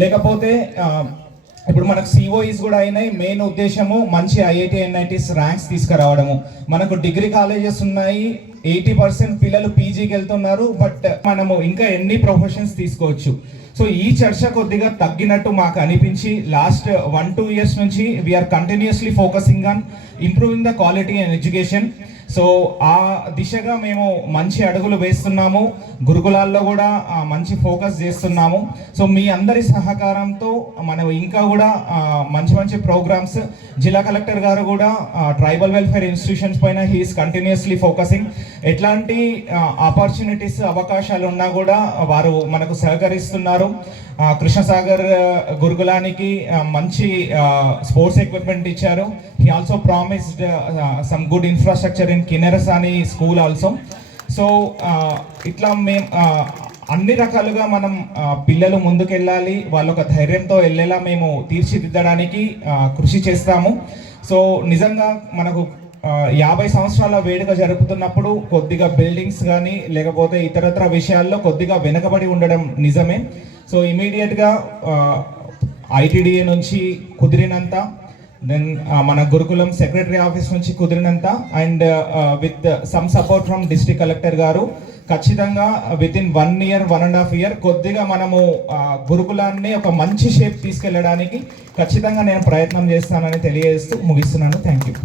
లేకపోతే ఇప్పుడు మనకు సిఓఈస్ కూడా అయినాయి. మెయిన్ ఉద్దేశము మంచి ఐఐటి ఎన్ఐటీస్ ర్యాంక్స్ తీసుకురావడము. మనకు డిగ్రీ కాలేజెస్ ఉన్నాయి, 80% పిల్లలు పీజీకి వెళ్తున్నారు. బట్ మనము ఇంకా ఎన్ని ప్రొఫెషన్స్ తీసుకోవచ్చు. సో ఈ చర్చ కొద్దిగా తగ్గినట్టు మాకు అనిపించి లాస్ట్ 1-2 ఇయర్స్ నుంచి we are continuously focusing on improving the quality and education. So ఆ దిశగా మేము మంచి అడుగులు వేస్తున్నాము. గురుకులాల్లో కూడా మంచి ఫోకస్ చేస్తున్నాము. సో మీ అందరి సహకారంతో మనం ఇంకా కూడా మంచి మంచి ప్రోగ్రామ్స్, జిల్లా కలెక్టర్ గారు కూడా ట్రైబల్ వెల్ఫేర్ ఇన్స్టిట్యూషన్స్ పైన హీఈస్ కంటిన్యూస్లీ ఫోకసింగ్. ఎట్లాంటి ఆపర్చునిటీస్, అవకాశాలు ఉన్నా కూడా వారు మనకు సహకరిస్తున్నారు. కృష్ణసాగర్ గురుకులానికి మంచి స్పోర్ట్స్ ఎక్విప్మెంట్ ఇచ్చారు. He also promised some good infrastructure in Kinnerasani school also. So ఇట్లా మేము అన్ని రకాలుగా మనం పిల్లలు ముందుకెళ్ళాలి, వాళ్ళ ఒక ధైర్యంతో వెళ్ళేలా మేము తీర్చిదిద్దడానికి కృషి చేస్తాము. సో నిజంగా మనకు 50 సంవత్సరాల వేడుక జరుపుతున్నప్పుడు కొద్దిగా బిల్డింగ్స్ కానీ లేకపోతే ఇతరత్ర విషయాల్లో కొద్దిగా వెనుకబడి ఉండడం నిజమే. సో ఇమీడియట్గా ఐటీడీఏ నుంచి కుదిరినంత, దెన్ మన గురుకులం సెక్రటరీ ఆఫీస్ నుంచి కుదిరినంత, and with some support from district collector garu ఖచ్చితంగా వితిన్ 1 ఇయర్ 1.5 ఇయర్ కొద్దిగా మనము గురుకులాన్ని ఒక మంచి షేప్ తీసుకెళ్ళడానికి ఖచ్చితంగా నేను ప్రయత్నం చేస్తానని తెలియజేస్తూ ముగిస్తున్నాను. Thank you.